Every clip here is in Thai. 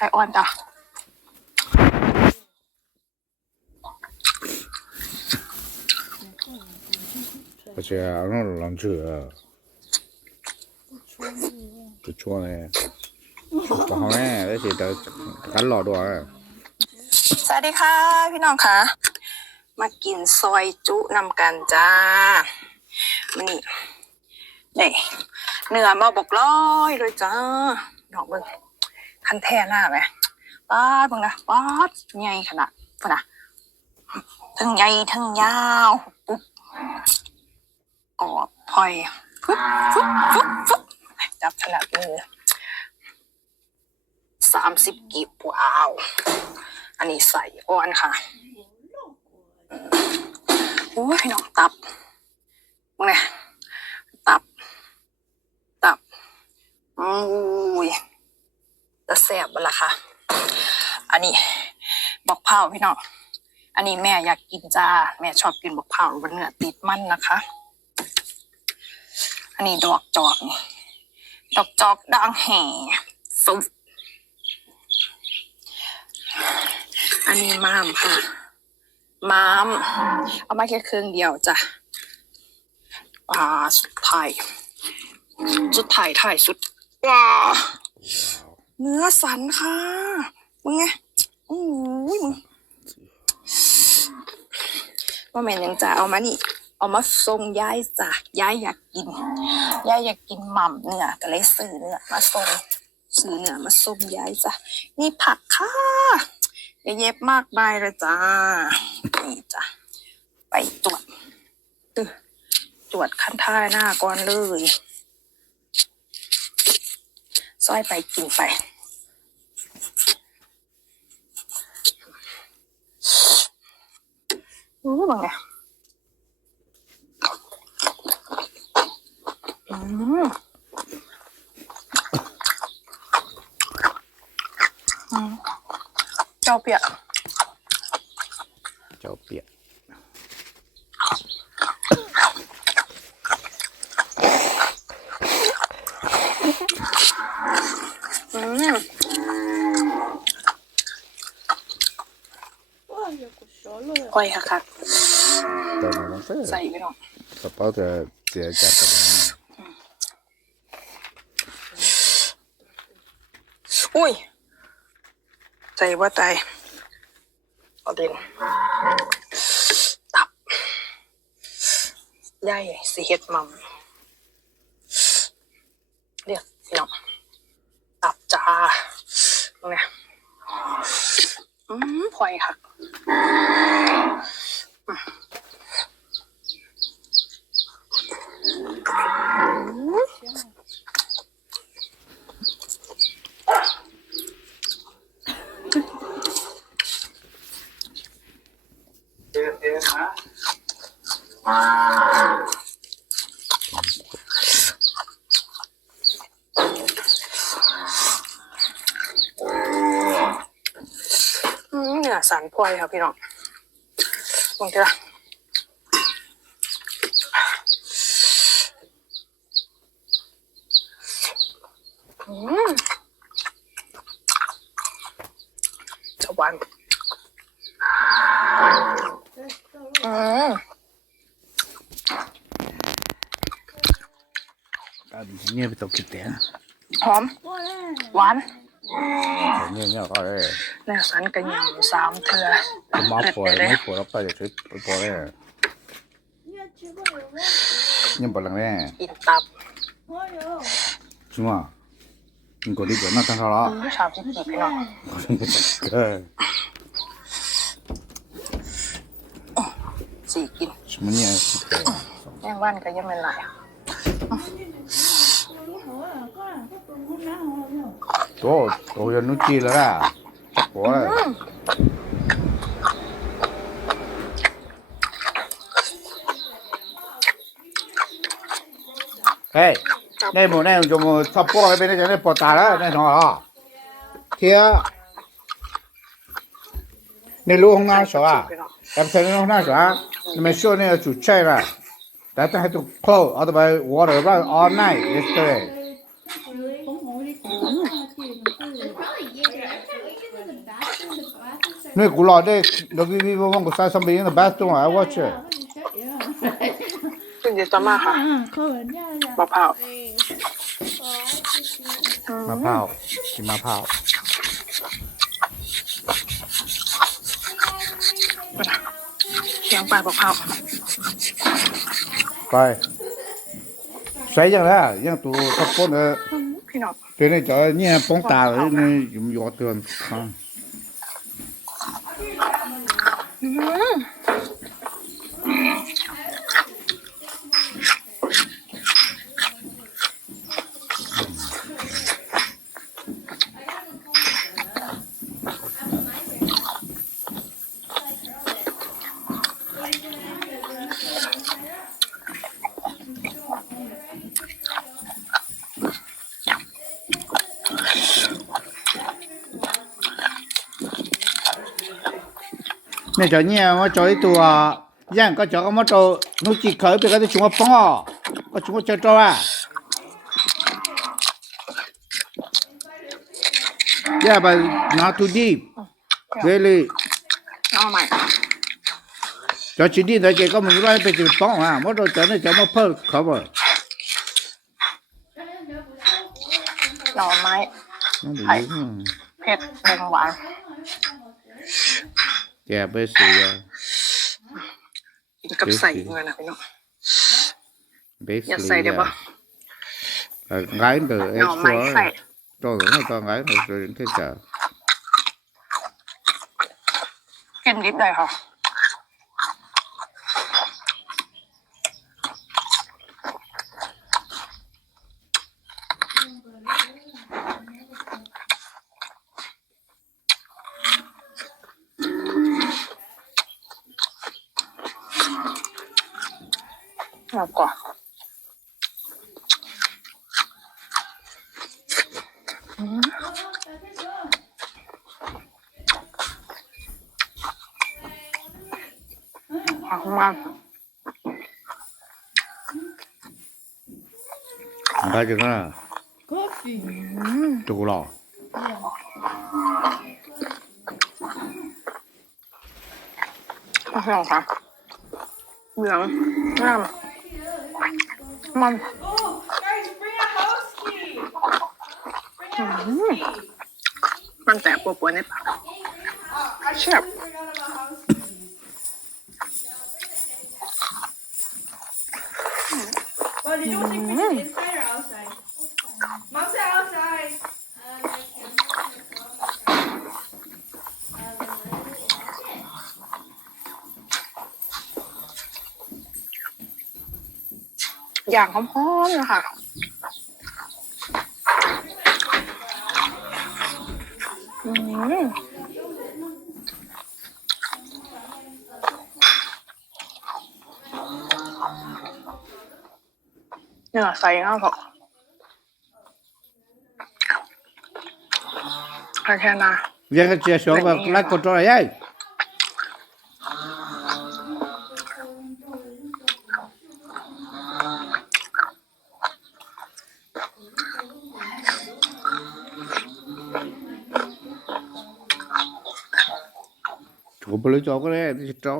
ส่อ่อนจ้ะ而且那冷车，不错呢，不好呢，而且都干老多啊。 สวัสดีค่ะพี่น้องค่ะมากินซอยจุนำกันจ้ามันนี่นี่เนื้อมาบอกร้อยเลยจ้าดอกเบิ้งคันแท่หน้าไหมป้าดเบิ้งนะป้าดใหญ่ขนาดป่ะนะทั้งใหญ่ทั้งยาวปุ๊บกรอบพลอยฟึบฟึบฟึบฟึบจับขนาดมือ30 กีบว้าวอันนี้ใส่อ่อนค่ะโอ้ยพี่น้องตับมึงเนี่ยตับอุ้ยจะแสบบ้าล่ะค่ะอันนี้บอกเผาพี่น้องอันนี้แม่อยากกินจ้าแม่ชอบกินบอกเผาวันเนื้อติดมันนะคะอันนี้ดอกจอกนี่ดอกจอกด่างแห่ซุปอันนี้ม้ามค่ะม้ามเอามาแค่ครึ่งเดียวจ้ะสุดท้ายสุดว้าเนื้อสันค่ะมึงไงโอ้ยมึงว่าแม่ยังจะเอามานี่เอามาส่งยายจ้ะยายอยากกินหม่ำเนื้อก็เลยซื้อเนื้อมาส่งยายจ้ะนี่ผักค่ะอย่าเย็บมากมายเลยจ้านี่จ้ะไปตรวจขั้นท่าหน้าก่อนเลยซอยไปกินไปบังไงเจ้าเปียกค่อยค่ะใส่ไปหน่อยสปอร์ตเสียจัดกันนะอุ้ยใจว่าใจเอาเด่นตับใหญ่สีเห็ดมัมเรียกพี่น้องตับจ้าตรงนี้พลอยค่ะเนี่ยสันพลอยค่ะพี่น้องลองเถอะจะหวานเนี่ยไปตกกินเตี้ยหอมหวานเนี่ยก็ได้เนี่ยสันกระยำ3 เทื่อมาปล่อยไม่ปล่อยเราไปเดี๋ยวไปปล่อยเลยยังปล่อยหลังเนี่ยกินตับจริงป่ะกินก๋วยเตี๋ยวน่าทานละ30 กีบพี่น้องสี่กิน什么เนี่ยแม่งว่านก็ยังไม่ไหลตัวยันนุ่จีแล้วล่ะโอ้ยเฮ้ยนี่หมูนี่จมูกทับปอไปเป็นยังไงปวดตาแล้วนี่น้องอ่ะเทียในรูห้องน้ำสวะแต่ในห้องน้ำสวะ你们说那个煮菜了但是还都 close otherwise water run all night yesterday 那古老的那个我往个山上面的白种啊，我去。 เป็นเยอะมากค่ะมะพร้าว มะพร้าวกินมะพร้าว เคียงปลายมะพร้าว ไปใส่ยังไงยังตัวตะปนเออ พี่น้อง เดี๋ยวนี้จะเนี่ยป้องตาเลยนี่ยุ่มยอดเตือนข้าง นี่จะเนี่ยว่าจอยตัวย่างก็จะเอามาตัวนู้จีเขาไปก็จะชงว่าป้อก็ชงว่าเจ้าจ้าย่าไป not too deep really เอาใหม่ จะชิ้นนี้แต่แกก็ไม่รู้ว่าเป็นป้องอ่ะมันเราจะเนี่ยจะมาเพิ่มเขาบ่ หน่อไม้ น้องดู เผ็ดแดงหวาน แกไปสิอ่ะ กินกับใส่เงินนะพี่น้อง อย่าใส่เดี๋ยวปะ gái từ หน่อไม้ใส่ cho nó to gái rồi rồi đến cái chợ กินดิบได้ค่ะหอมกว่าหอมมาก ได้จังอ่ะ Coffee. ถูกหรอ โอเคค่ะเหลืองงามมัน Oh, guys, bring a house key. Bring a house key. มันแตกปวดๆในปาก I Sure. forgot about house key. Well, did you think we did inside or outside? Mom said outside. อย่างหอมๆเลยค่ะอืมเนื้อใสมากค่ะแค่นา ยังก็เจียสองแบบรักกดตัวใหญ่ ถูกไปเลยจอก็ได้ที่จอ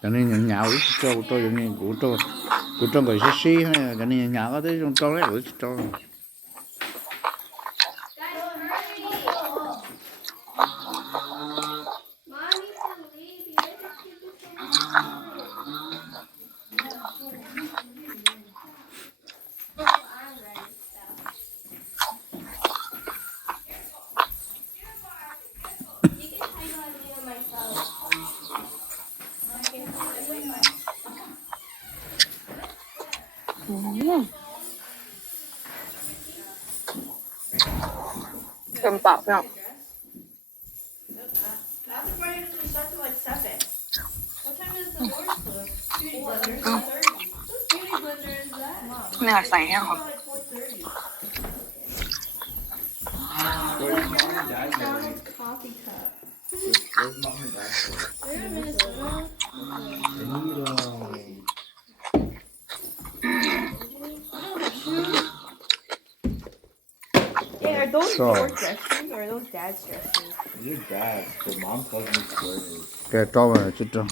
ตอนนี้ยังเหงาจอตัวอย่างนี้กูต้องก็ชี้ให้ตอนนี้ยังเหงาก็ได้จอได้หรือจอ เต็มปากเนี่ย Last Friday we started like 7. What time is the doors close? Beauty blender. 4:30. What beauty blender is that? Mom. เนื้อใสแห้งค่ะ Like 4:30. McDonald's coffee cup. We're in Minnesota. Yeah, our those So- your dress shoes or are those dad's dress shoes? Your dad, so mom tells me stories. 그래 떠면 진짜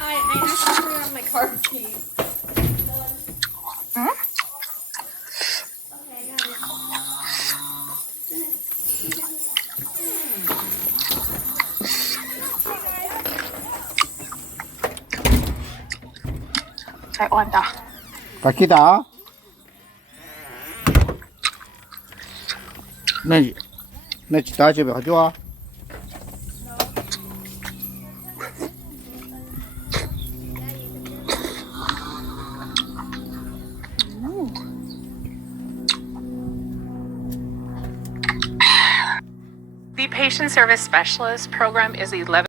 I actually forgot my car keys. Huh? Okay, I got it. Cái oan ta. 가키다 나 집에 집에 가져와 The Patient Service Specialist program is 11